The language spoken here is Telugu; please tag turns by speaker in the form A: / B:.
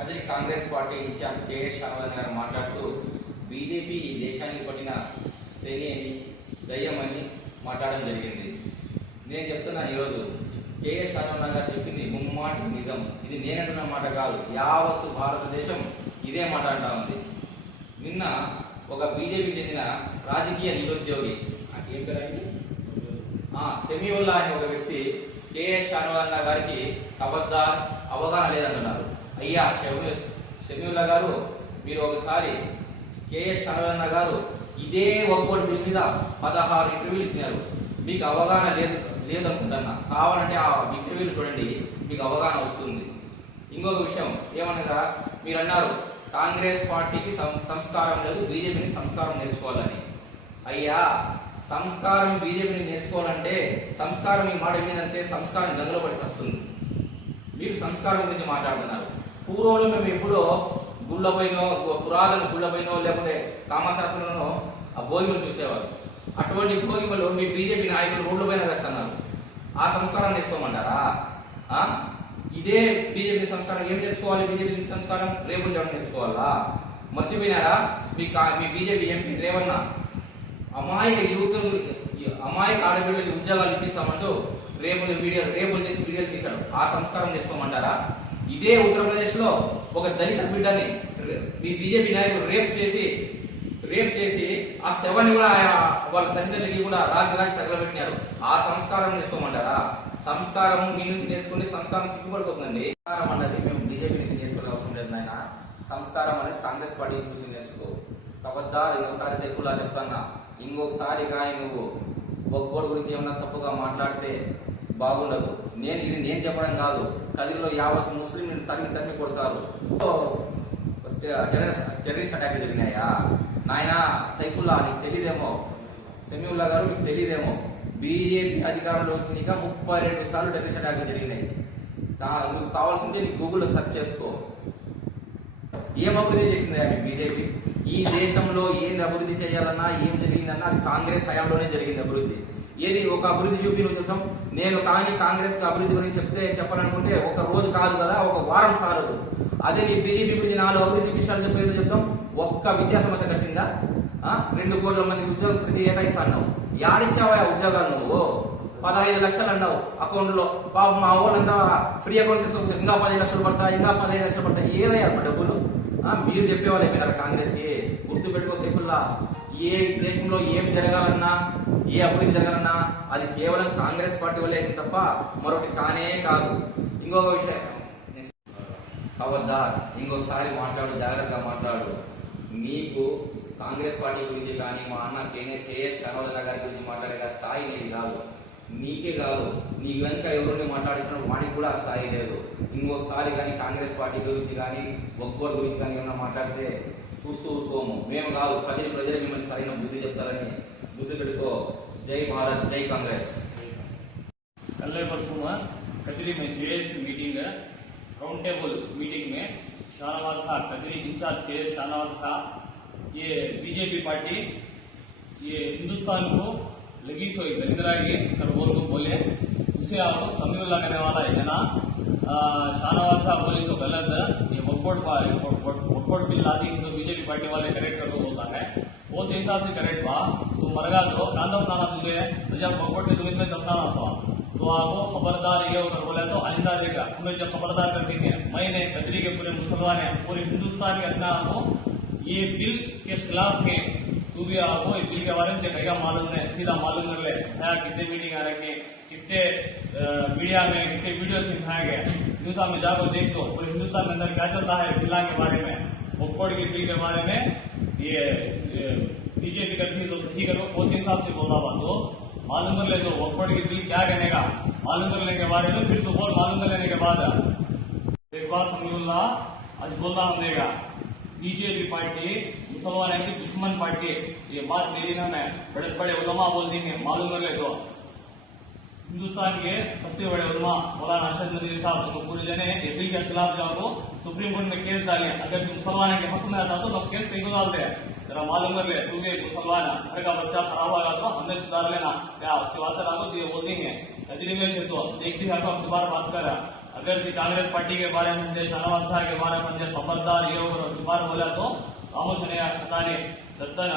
A: అదే Congress party in-charge KS Shanawal గారు మాట్లాడుతూ బీజేపీ ఈ దేశానికి పట్టిన శని అని దయ్యమని మాట్లాడడం జరిగింది. నేను చెప్తున్నా ఈరోజు కేఎస్ షానవాల్ గారు చెప్పింది ముమ్మాటి నిజం. ఇది నేనంటున్న మాట కాదు. యావత్తు భారతదేశం ఇదే మాట అంటా ఉంది. నిన్న ఒక బీజేపీకి చెందిన రాజకీయ నిరుద్యోగి అంటే ఏం పేరండి సెమీవుల్లా అనే ఒక వ్యక్తి కేఎస్ షానవాల్లా గారికి కబద్దార్ అవగాహన లేదంటున్నారు. అయ్యా షమ్యూ షమ్యూల్లా గారు మీరు ఒకసారి కేఎస్ షానవాల్లా గారు ఇదే ఒక్కోటి బిల్ మీద పదహారు ఇంటర్వ్యూలు ఇచ్చినారు. మీకు అవగాహన లేదు లేదనుకుంటున్నా. కావాలంటే ఆ ఇంటర్వ్యూలు చూడండి మీకు అవగాహన వస్తుంది. ఇంకొక విషయం ఏమనగా మీరు అన్నారు కాంగ్రెస్ పార్టీకి సం- సంస్కారం లేదు బీజేపీని సంస్కారం నేర్చుకోవాలని. అయ్యా సంస్కారం బీజేపీని నేర్చుకోవాలంటే సంస్కారం ఈ మాట ఏంటంటే సంస్కారం గంగలో పడి వస్తుంది. మీరు సంస్కారం గురించి మాట్లాడుతున్నారు. పూర్వంలో మేము ఎప్పుడో గుళ్ళపైనో పురాతన గుళ్ళపైనో లేకపోతే కామశాస్త్రంలోనో ఆ భోగిమలు చూసేవారు. అటువంటి భోగిమలు మీ బీజేపీ నాయకులు రోడ్ల పైన వేస్తున్నారు. ఆ సంస్కారం నేర్చుకోమంటారా ఇదే బీజేపీ సంస్కారం. ఏం నేర్చుకోవాలి బీజేపీ సంస్కారం? రేపు నేర్చుకోవాలా మర్చిపోయినారా? మీ కా- మీ బీజేపీ ఎంపీ రేవన్న అమాయక యువకులు అమాయక ఆడపిల్లలకి ఉద్యోగాలు ఇప్పిస్తామంటూ రేపు వీడియో రేపు చేసి వీడియోలు తీశాడు. ఆ సంస్కారం చేసుకోమంటారా ఇదే ఉత్తరప్రదేశ్లో ఒక దళిత బిడ్డని మీ బీజేపీ నాయకులు రేప్ చేసి రేప్ చేసి ఆ శవాన్ని కూడా వాళ్ళ తల్లిదండ్రులకి కూడా రాత్రి రాత్రి తగలబెట్టినారు. ఆ సంస్కారం నేర్చుకోమంటారా సంస్కారం మీ నుంచి నేర్చుకుంటే సంస్కారం సిగ్గుపడిపోతుందండి. సంస్కారం అన్నది మేము బీజేపీ నుంచి నేర్చుకునే అవసరం లేదు నాయన. సంస్కారం అనేది కాంగ్రెస్ పార్టీ నుంచి నేర్చుకో. కబద్దారు ఇంకోసారి సెక్కులా చెప్తున్నా ఇంకొకసారి కానీ నువ్వు బొగ్గోడు గురించి ఏమన్నా తప్పుగా మాట్లాడితే బాగుండదు. నేను ఇది నేను చెప్పడం కాదు. కదిరిలో యావత్ ముస్లిం తరిమి తరిమి కొడతారు. టెర్రరిస్ట్ అటాక్ జరిగినాయా? నాయన సైఫుల్లా నీకు తెలియదేమో సెమీవుల్లా గారు మీకు తెలియదేమో బీజేపీ అధికారంలో వచ్చినాక ముప్పై రెండు సార్లు టెర్రరిస్ట్ అటాక్ జరిగినాయి. నువ్వు కావాల్సింటే నీ గూగుల్లో సెర్చ్ చేసుకో. ఏం అభివృద్ధి చేసింది మీ బీజేపీ? ఈ దేశంలో ఏం అభివృద్ధి చేయాలన్నా ఏం జరిగిందన్నా అది కాంగ్రెస్ హయాంలోనే జరిగింది అభివృద్ధి. ఏది ఒక అభివృద్ధి చూపిన చెప్తాం? నేను కానీ కాంగ్రెస్ అభివృద్ధి గురించి చెప్తే చెప్పాలనుకుంటే ఒక రోజు కాదు కదా ఒక వారం సారదు అదే నీ బీజేపీ గురించి నాలుగు అభివృద్ధి విషయాలు చెప్పేది చెప్తాం. ఒక్క విద్యా సమస్య కట్టిందా? రెండు కోట్ల మంది ఉద్యోగం ప్రతి ఏటా ఇస్తా అన్నావు యాడిచ్చావా ఆ ఉద్యోగాలు నువ్వు? పదహైదు లక్షలు అన్నావు అకౌంట్లో. బాబు పాపం మా వాళ్ళంతా ఫ్రీ అకౌంట్ తీసుకోకపోతే ఇంకా పదిహేను లక్షలు పడతాయి ఇంకా పదిహేను లక్షలు పడతాయి ఏదయ్యా డబ్బులు? మీరు చెప్పేవాళ్ళు అయిపోయినారు కాంగ్రెస్కి. గుర్తుపెట్టుకో గుర్తు ఏ దేశంలో ఏం జరగాలన్నా ఏ అభివృద్ధి జరగాలన్నా అది కేవలం కాంగ్రెస్ పార్టీ వల్లే అయితే తప్ప మరొకటి కానే కాదు. ఇంకొక విషయం. కవద్దార్ ఇంకోసారి మాట్లాడు జాగ్రత్తగా మాట్లాడు. నీకు కాంగ్రెస్ పార్టీ గురించి కానీ మా అన్న కేనే కేఎస్ షణోదన్న గారి గురించి మాట్లాడే స్థాయి నీది కాదు. నీకే కాదు. నీ వెనుక ఎవరిని మాట్లాడిస్తున్న వాడికి కూడా ఆ స్థాయి లేదు. ఇంకోసారి కానీ కాంగ్రెస్ పార్టీ గురించి కానీ ఒక్కోటి గురించి కానీ ఏమైనా మాట్లాడితే చూస్తూ ఊరుకోము. మేము కాదు ప్రజలు ప్రజలు మిమ్మల్ని సరైన బుద్ధి చెప్తారని గుర్తు పెట్టుకో జై భారత్ జై కాంగ్రెస్
B: कल परसों हुआ कचरी में जेएस मीटिंग है राउंड टेबल मीटिंग में शाहनवाज था कचरी इंचार्ज के शाहनवाज था ये बीजेपी पार्टी ये हिंदुस्तान को लगी सोई दरिद्रागी कर बोल को बोले उसे आपको समझ लगने वाला है जना आ, शाहनवाज का बोले तो गलत है ये वोट वोट बिल लादी जो बीजेपी पार्टी वाले करेक्ट कर दो होता है वो उस हिसाब से करेक्ट बा तो मरगा दो कांदव नाना तुझे जब वोट के ज़मीन में दफनाना सवा तो आपको खबरदार ये होकर बोला तो आइंदा देगा हमें जो खबरदार कर देंगे मैंने कदरी के पूरे मुसलमान हैं, पूरे हिंदुस्तान के अंदर आपको ये बिल के खिलाफ है तू भी आपको इस बिल के बारे में कहेगा मालूम है सीधा मालूम कर ले कितने मीटिंग आ रखे, कितने मीडिया में, कितने वीडियो दिखाए गए न्यूज़ में जाकर देख दो पूरे हिंदुस्तान के अंदर क्या चलता है, बिल्ला के बारे में मुक्कोड़ के बिल के बारे में ये बीजेपी करती है तो सही करो उस हिसाब से बोला बात हो मालूम कर ले तो वक्फोर्ड की बिल क्या कहने का मालूम कर लेने के बारे में फिर तो बोल, मालूम कर लेने के बाद। एक बात समझूल्ला आज बोलना देगा। बीजेपी पार्टी, मुसलमान की दुश्मन पार्टी ये बात मेरी ना मैं, बड़े बड़े उलमा बोल देंगे, मालूम कर ले तो। हिंदुस्तान के सबसे बड़े उलमा मौलाना अरशद नदीर साहब तो पूरे जने बिल के खिलाफ जो आपको सुप्रीम कोर्ट में केस डाले। अगर मुसलमान के हक में आता तो लोग केस कहीं को डालते हैं? जरा मालूम कर ले तू भी मुसलमान है घर का बच्चा खराब होगा तो हमने सुधार लेना। क्या, उसके बाद से तो ये बोल देंगे कजरी में से तो देखते तो आप सुबह बात कर रहा अगर से कांग्रेस पार्टी के बारे में, मुझे शाहनवाज के बारे में, मुझे खबरदार ये और सुबह बोला तो खामोश पता नहीं, दत्तन